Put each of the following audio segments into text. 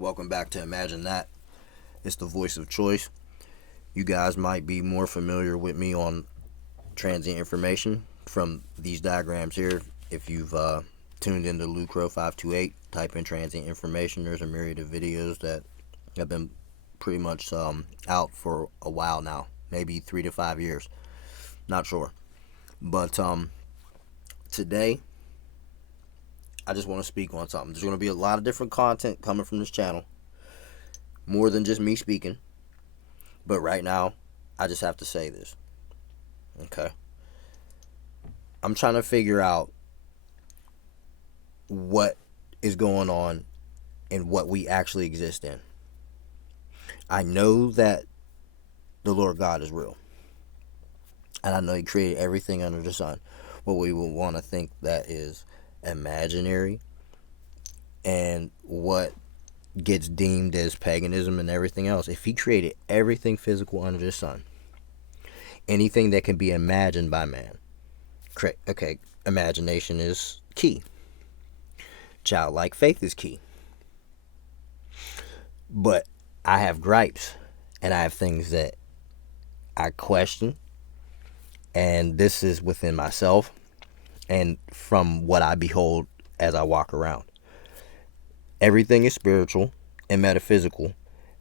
Welcome back to Imagine That. It's the voice of choice. You guys might be more familiar with me on transient information from these diagrams here. If you've tuned into Lucro 528, type in transient information. There's a myriad of videos that have been pretty much out for a while now, maybe 3 to 5 years. Not sure. But today, I just want to speak on something. There's going to be a lot of different content coming from this channel, more than just me speaking. But right now, I just have to say this. Okay? I'm trying to figure out what is going on and what we actually exist in. I know that the Lord God is real. And I know He created everything under the sun. What we would want to think that is imaginary and what gets deemed as paganism and everything else. If He created everything physical under the sun, anything that can be imagined by man, okay, imagination is key. Childlike faith is key. But I have gripes and I have things that I question, and this is within myself and from what I behold as I walk around. Everything is spiritual and metaphysical,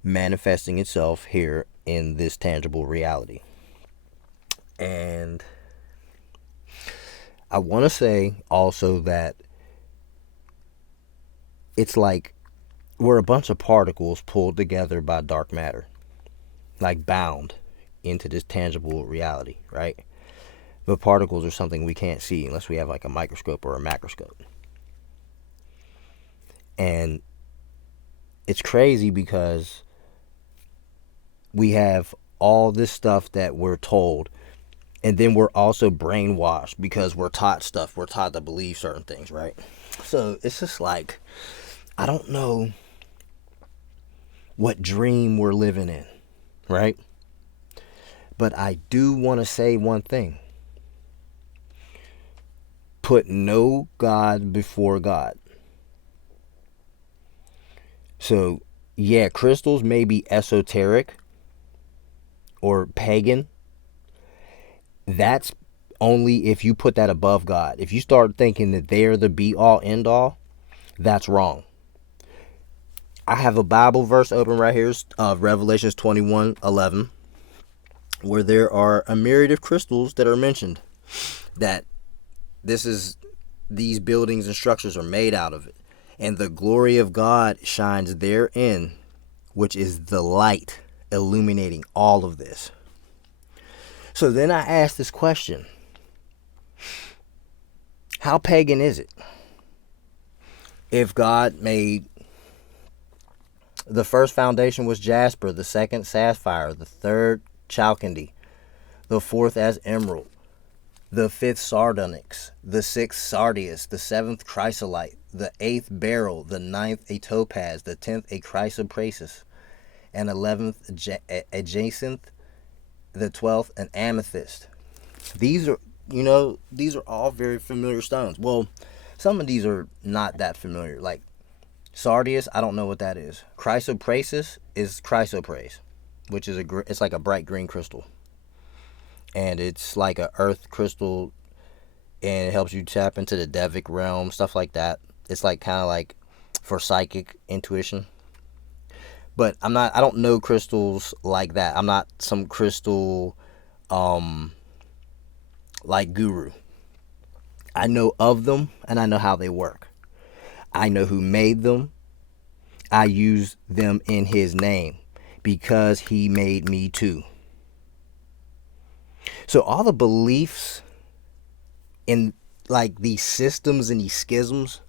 manifesting itself here in this tangible reality. And I want to say also that it's like we're a bunch of particles pulled together by dark matter, like bound into this tangible reality, right? But particles are something we can't see unless we have like a microscope or a macroscope. And it's crazy because we have all this stuff that we're told, and then we're also brainwashed because we're taught stuff. We're taught to believe certain things, right? So it's just like, I don't know what dream we're living in, right? But I do want to say one thing. Put no God before God. So, yeah, crystals may be esoteric or pagan. That's only if you put that above God. If you start thinking that they're the be-all, end-all, that's wrong. I have a Bible verse open right here, Revelations 21:11, where there are a myriad of crystals that are mentioned, that these buildings and structures are made out of it. And the glory of God shines therein, which is the light illuminating all of this. So then I ask this question. How pagan is it? If God made the first foundation was jasper, the second sapphire, the third chalcedony, the fourth as emerald, the fifth sardonyx, the sixth sardius, the seventh chrysolite, the eighth beryl, the ninth a topaz, the 10th a chrysoprasus, and 11th a jacinth, the 12th an amethyst. These are all very familiar stones. Well, some of these are not that familiar. Like sardius, I don't know what that is. Chrysoprasus is chrysoprase, which is it's like a bright green crystal. And it's like a earth crystal, and it helps you tap into the Devic realm, stuff like that. It's like kind of like for psychic intuition. But I don't know crystals like that. I'm not some crystal like guru. I know of them and I know how they work. I know who made them. I use them in His name because He made me too. So all the beliefs in like these systems and these schisms,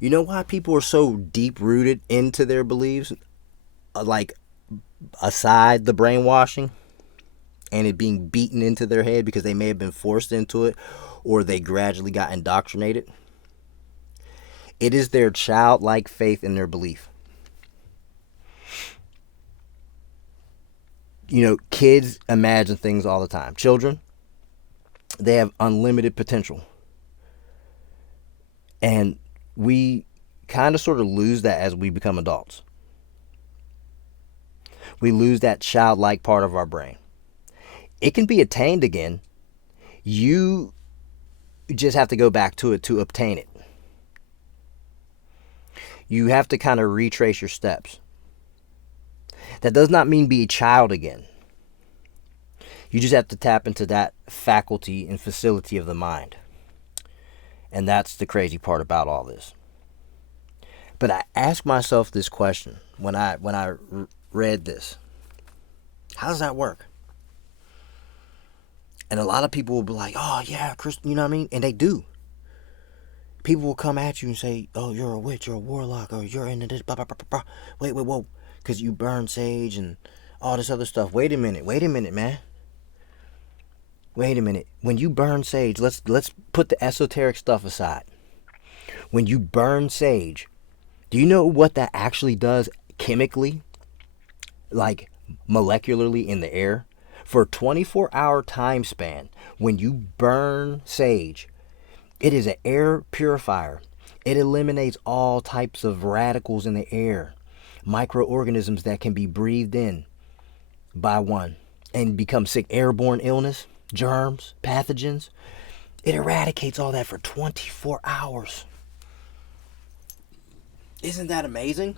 you know why people are so deep rooted into their beliefs? Like aside the brainwashing and it being beaten into their head because they may have been forced into it or they gradually got indoctrinated. It is their childlike faith in their belief. Kids imagine things all the time. Children, they have unlimited potential. And we kind of sort of lose that as we become adults. We lose that childlike part of our brain. It can be attained again. You just have to go back to it to obtain it. You have to kind of retrace your steps. That does not mean be a child again. You just have to tap into that faculty and facility of the mind. And that's the crazy part about all this. But I asked myself this question when I read this. How does that work? And a lot of people will be like, oh yeah, Chris, you know what I mean? And they do. People will come at you and say, oh, you're a witch, you're a warlock, or you're into this, blah, blah, blah, blah. Wait, whoa. Because you burn sage and all this other stuff. Wait a minute, man. Wait a minute. When you burn sage, let's put the esoteric stuff aside. When you burn sage, do you know what that actually does chemically? Like molecularly in the air? For a 24-hour time span, when you burn sage, it is an air purifier. It eliminates all types of radicals in the air, microorganisms that can be breathed in by one and become sick, airborne illness, germs, pathogens. It eradicates all that for 24 hours. Isn't that amazing?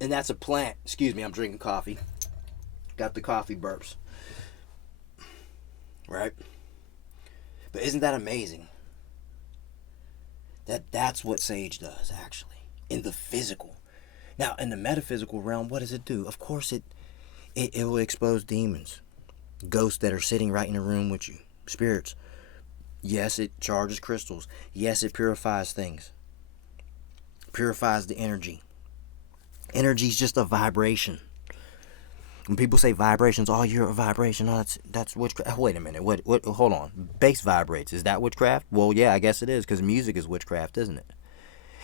And that's a plant. Excuse me, I'm drinking coffee. Got the coffee burps. Right? But isn't that amazing? That's what sage does, actually. In the physical. Now, in the metaphysical realm, what does it do? Of course, it will expose demons. Ghosts that are sitting right in a room with you. Spirits. Yes, it charges crystals. Yes, it purifies things. Purifies the energy. Energy is just a vibration. When people say vibrations, oh, you're a vibration. Oh, that's witchcraft. Wait a minute. What? Hold on. Bass vibrates. Is that witchcraft? Well, yeah, I guess it is, because music is witchcraft, isn't it?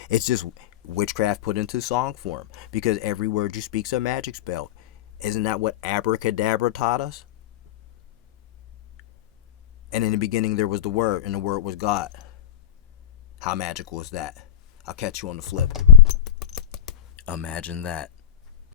It's just witchcraft put into song form, because every word you speak's a magic spell. Isn't that what abracadabra taught us? And in the beginning there was the Word, and the Word was God. How magical is that? I'll catch you on the flip. Imagine that.